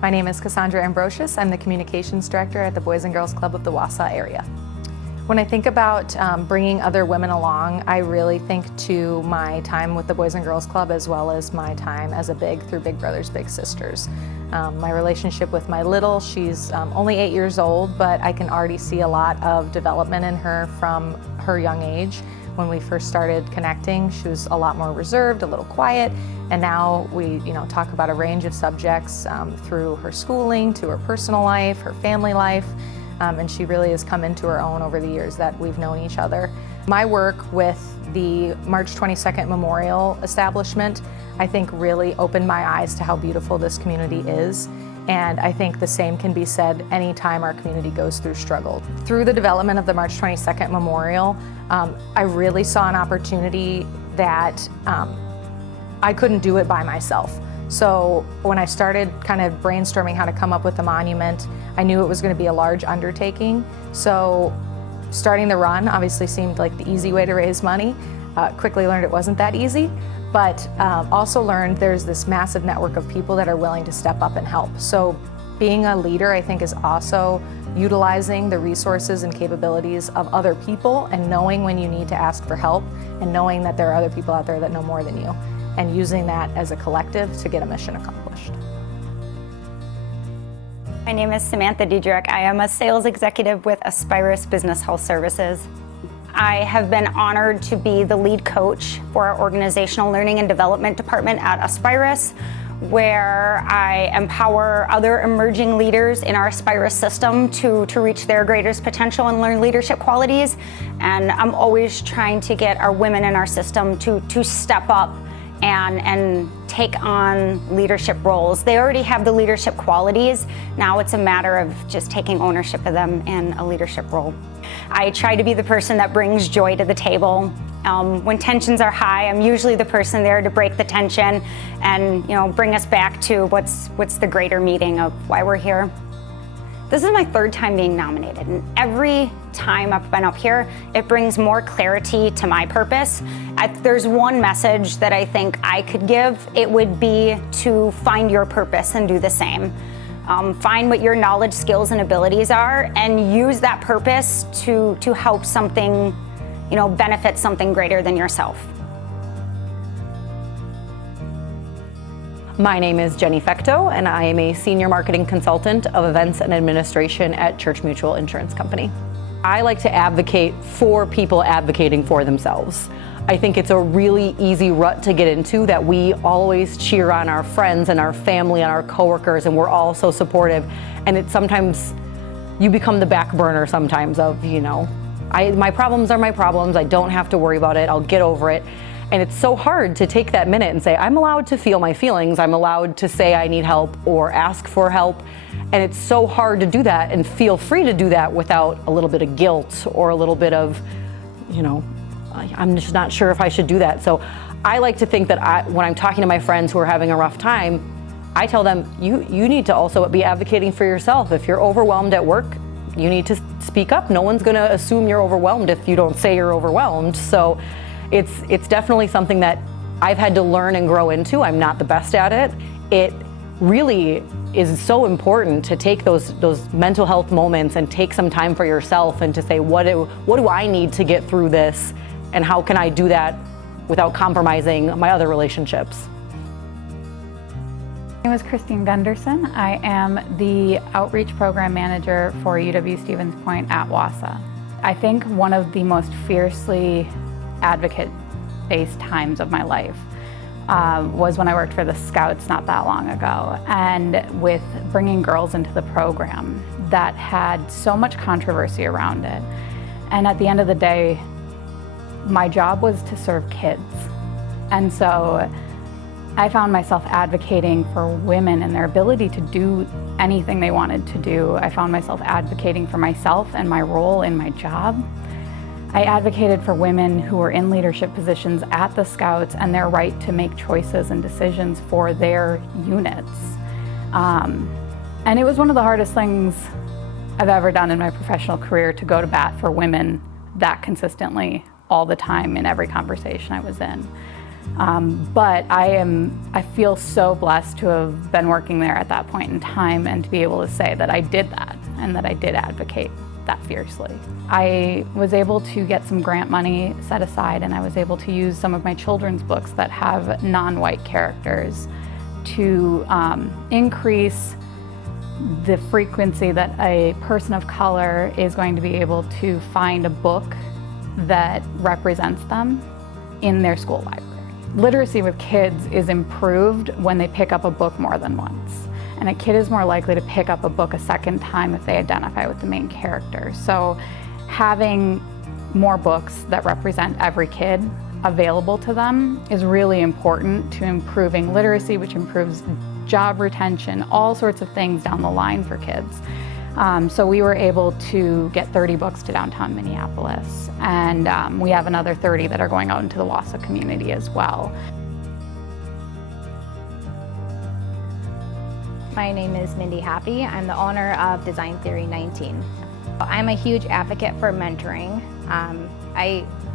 My name is Cassandra Ambrosius. I'm the Communications Director at the Boys and Girls Club of the Wausau area. When I think about bringing other women along, I really think to my time with the Boys and Girls Club as well as my time as a Big through Big Brothers Big Sisters. My relationship with my little, she's only 8 years old, but I can already see a lot of development in her from her young age. When we first started connecting, she was a lot more reserved, a little quiet, and now we talk about a range of subjects through her schooling, to her personal life, her family life. And she really has come into her own over the years that we've known each other. My work with the March 22nd Memorial establishment, I think really opened my eyes to how beautiful this community is. And I think the same can be said anytime our community goes through struggle. Through the development of the March 22nd Memorial, I really saw an opportunity that I couldn't do it by myself. So when I started kind of brainstorming how to come up with the monument, I knew it was going to be a large undertaking. So starting the run obviously seemed like the easy way to raise money. Quickly learned it wasn't that easy, but also learned there's this massive network of people that are willing to step up and help. So being a leader, I think, is also utilizing the resources and capabilities of other people and knowing when you need to ask for help and knowing that there are other people out there that know more than you, and using that as a collective to get a mission accomplished. My name is Samantha Diedrich. I am a sales executive with Aspirus Business Health Services. I have been honored to be the lead coach for our Organizational Learning and Development Department at Aspirus, where I empower other emerging leaders in our Aspirus system to reach their greatest potential and learn leadership qualities. And I'm always trying to get our women in our system to step up and take on leadership roles. They already have the leadership qualities. Now it's a matter of just taking ownership of them in a leadership role. I try to be the person that brings joy to the table. When tensions are high, I'm usually the person there to break the tension and bring us back to what's the greater meaning of why we're here. This is my third time being nominated, and every time I've been up here, it brings more clarity to my purpose. If there's one message that I think I could give, it would be to find your purpose and do the same. Find what your knowledge, skills, and abilities are, and use that purpose to help something, benefit something greater than yourself. My name is Jenny Fecto, and I am a senior marketing consultant of events and administration at Church Mutual Insurance Company. I like to advocate for people advocating for themselves. I think it's a really easy rut to get into that we always cheer on our friends and our family and our coworkers, and we're all so supportive. And it's sometimes you become the back burner sometimes of, my problems are my problems. I don't have to worry about it. I'll get over it. And it's so hard to take that minute and say, I'm allowed to feel my feelings. I'm allowed to say I need help or ask for help. And it's so hard to do that and feel free to do that without a little bit of guilt or a little bit of, I'm just not sure if I should do that. So I like to think that when I'm talking to my friends who are having a rough time, I tell them, you need to also be advocating for yourself. If you're overwhelmed at work, you need to speak up. No one's gonna assume you're overwhelmed if you don't say you're overwhelmed. So it's definitely something that I've had to learn and grow into. I'm not the best at it. It really is so important to take those mental health moments and take some time for yourself and to say, what do I need to get through this, and how can I do that without compromising my other relationships? My name is Christine Gunderson. I am the Outreach Program Manager for UW Stevens Point at Wausau. I think one of the most fiercely advocate-based times of my life was when I worked for the Scouts not that long ago, and with bringing girls into the program that had so much controversy around it. And at the end of the day, my job was to serve kids. And so I found myself advocating for women and their ability to do anything they wanted to do. I found myself advocating for myself and my role in my job. I advocated for women who were in leadership positions at the Scouts and their right to make choices and decisions for their units. And it was one of the hardest things I've ever done in my professional career, to go to bat for women that consistently all the time in every conversation I was in. But I feel so blessed to have been working there at that point in time and to be able to say that I did that and that I did advocate that fiercely. I was able to get some grant money set aside, and I was able to use some of my children's books that have non-white characters to increase the frequency that a person of color is going to be able to find a book that represents them in their school library. Literacy with kids is improved when they pick up a book more than once. And a kid is more likely to pick up a book a second time if they identify with the main character. So having more books that represent every kid available to them is really important to improving literacy, which improves job retention, all sorts of things down the line for kids. So we were able to get 30 books to downtown Minneapolis, and we have another 30 that are going out into the Wausau community as well. My name is Mindy Happy. I'm the owner of Design Theory 19. I'm a huge advocate for mentoring.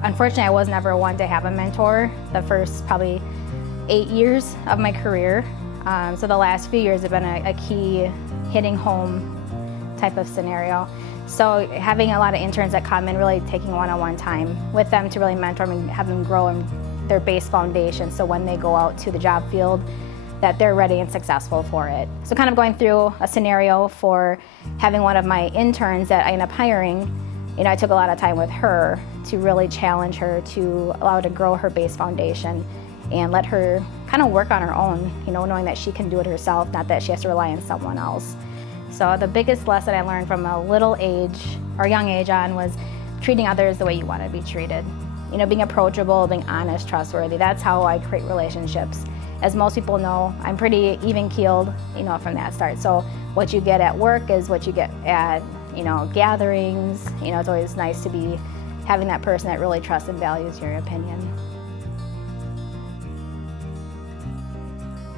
Unfortunately, I was never one to have a mentor the first probably 8 years of my career. So the last few years have been a key hitting home type of scenario. So having a lot of interns that come in, really taking one-on-one time with them to really mentor them and have them grow in their base foundation, so when they go out to the job field, that they're ready and successful for it. So kind of going through a scenario for having one of my interns that I ended up hiring, I took a lot of time with her to really challenge her, to allow her to grow her base foundation and let her kind of work on her own, knowing that she can do it herself, not that she has to rely on someone else. So the biggest lesson I learned from a little age, or young age on, was treating others the way you want to be treated. Being approachable, being honest, trustworthy. That's how I create relationships. As most people know, I'm pretty even-keeled, from that start. So what you get at work is what you get at, gatherings. It's always nice to be having that person that really trusts and values your opinion.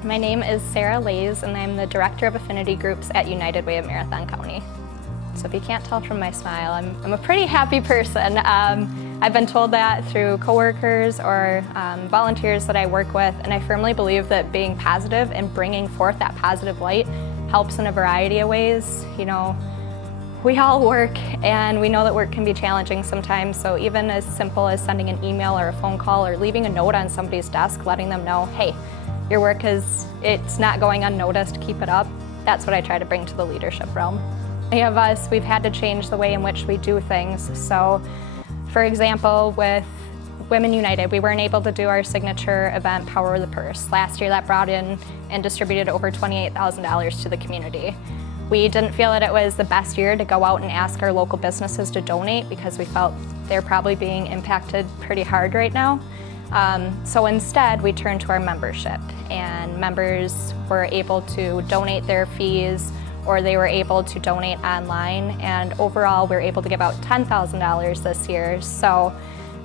My name is Sarah Lays, and I'm the Director of Affinity Groups at United Way of Marathon County. So if you can't tell from my smile, I'm a pretty happy person. I've been told that through coworkers or volunteers that I work with, and I firmly believe that being positive and bringing forth that positive light helps in a variety of ways. We all work, and we know that work can be challenging sometimes, so even as simple as sending an email or a phone call or leaving a note on somebody's desk letting them know, hey, your work it's not going unnoticed, keep it up. That's what I try to bring to the leadership realm. Many of us, we've had to change the way in which we do things. So, for example, with Women United, we weren't able to do our signature event, Power the Purse. Last year that brought in and distributed over $28,000 to the community. We didn't feel that it was the best year to go out and ask our local businesses to donate because we felt they're probably being impacted pretty hard right now. So instead, we turned to our membership, and members were able to donate their fees, or they were able to donate online, and overall we were able to give out $10,000 this year. So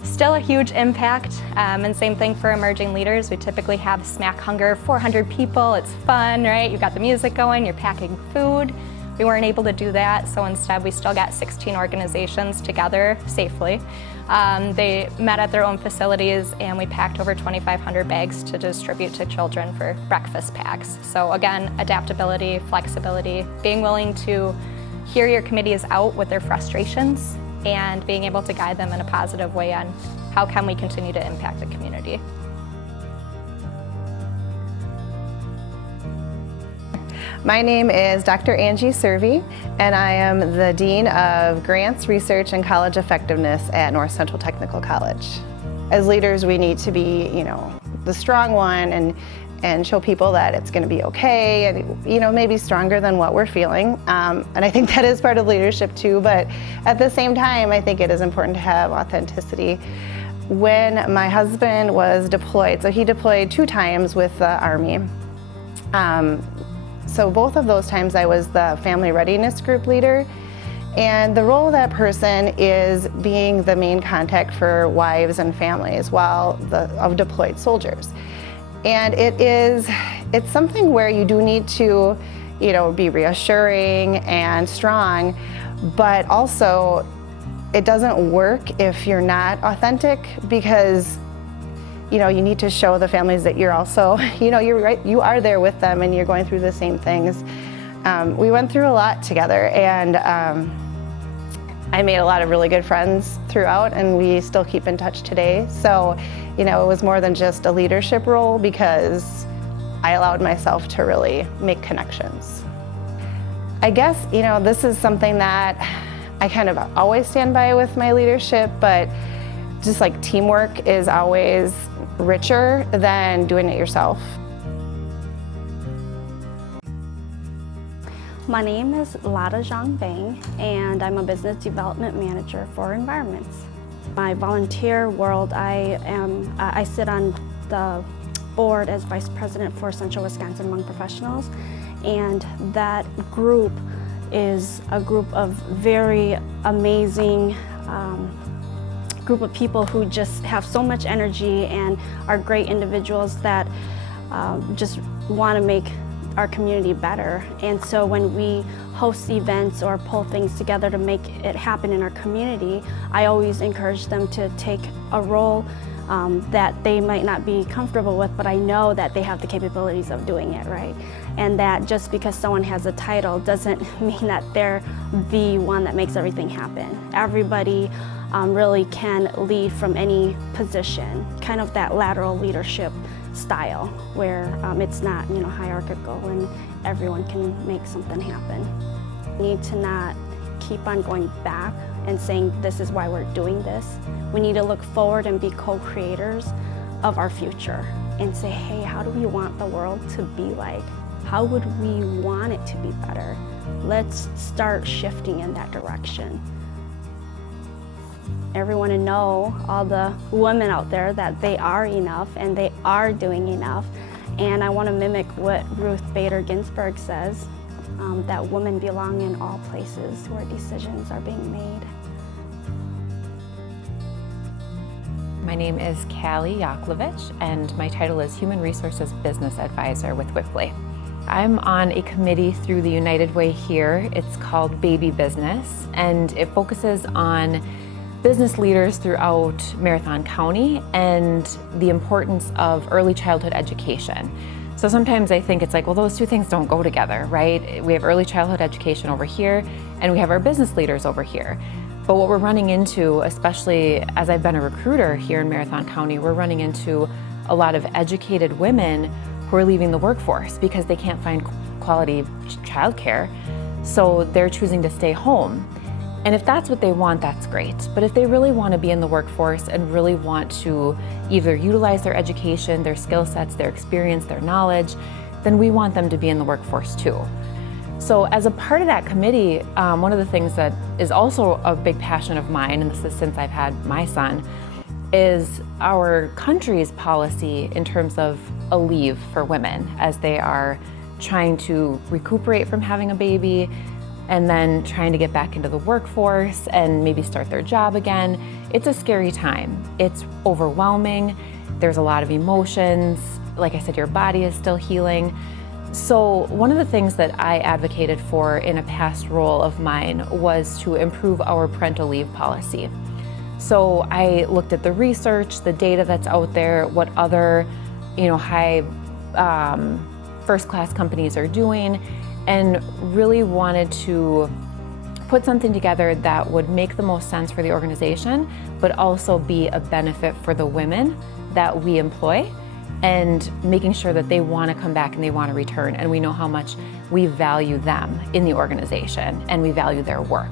still a huge impact, and same thing for emerging leaders. We typically have Smack Hunger, 400 people, it's fun, right? You've got the music going, you're packing food. We weren't able to do that, so instead we still got 16 organizations together safely. They met at their own facilities, and we packed over 2,500 bags to distribute to children for breakfast packs. So again, adaptability, flexibility, being willing to hear your committees out with their frustrations and being able to guide them in a positive way on how can we continue to impact the community. My name is Dr. Angie Servey, and I am the Dean of Grants, Research, and College Effectiveness at North Central Technical College. As leaders, we need to be, the strong one and show people that it's going to be okay, and maybe stronger than what we're feeling. And I think that is part of leadership too, but at the same time, I think it is important to have authenticity. When my husband was deployed, so he deployed 2 times with the Army. So both of those times I was the family readiness group leader, and the role of that person is being the main contact for wives and families of deployed soldiers. And it's something where you do need to, be reassuring and strong, but also it doesn't work if you're not authentic, because you need to show the families that you're also, you're right, you are there with them and you're going through the same things. We went through a lot together, and I made a lot of really good friends throughout, and we still keep in touch today. So, it was more than just a leadership role, because I allowed myself to really make connections. I guess, this is something that I kind of always stand by with my leadership, but just like teamwork is always richer than doing it yourself. My name is Lada Zhang Bang, and I'm a business development manager for environments. My volunteer world, I sit on the board as vice president for Central Wisconsin Hmong Professionals, and that group is a group of very amazing group of people who just have so much energy and are great individuals that just want to make our community better. And so when we host events or pull things together to make it happen in our community, I always encourage them to take a role that they might not be comfortable with, but I know that they have the capabilities of doing it, right? And that just because someone has a title doesn't mean that they're the one that makes everything happen. Everybody really can lead from any position, kind of that lateral leadership style where it's not hierarchical and everyone can make something happen. We need to not keep on going back and saying this is why we're doing this. We need to look forward and be co-creators of our future and say, hey, how do we want the world to be like? How would we want it to be better? Let's start shifting in that direction. Everyone to know, all the women out there, that they are enough and they are doing enough. And I want to mimic what Ruth Bader Ginsburg says, that women belong in all places where decisions are being made. My name is Callie Yaklovich, and my title is Human Resources Business Advisor with Whippley. I'm on a committee through the United Way here. It's called Baby Business, and it focuses on business leaders throughout Marathon County and the importance of early childhood education. So sometimes I think it's like, well, those two things don't go together, right? We have early childhood education over here, and we have our business leaders over here. But what we're running into, especially as I've been a recruiter here in Marathon County, we're running into a lot of educated women who are leaving the workforce because they can't find quality childcare, so they're choosing to stay home. And if that's what they want, that's great. But if they really want to be in the workforce and really want to either utilize their education, their skill sets, their experience, their knowledge, then we want them to be in the workforce too. So as a part of that committee, one of the things that is also a big passion of mine, and this is since I've had my son, is our country's policy in terms of a leave for women as they are trying to recuperate from having a baby, and then trying to get back into the workforce and maybe start their job again. It's a scary time. It's overwhelming. There's a lot of emotions. Like I said, your body is still healing. So one of the things that I advocated for in a past role of mine was to improve our parental leave policy. So I looked at the research, the data that's out there, what other high first-class companies are doing, and really wanted to put something together that would make the most sense for the organization, but also be a benefit for the women that we employ, and making sure that they want to come back and they want to return, and we know how much we value them in the organization and we value their work.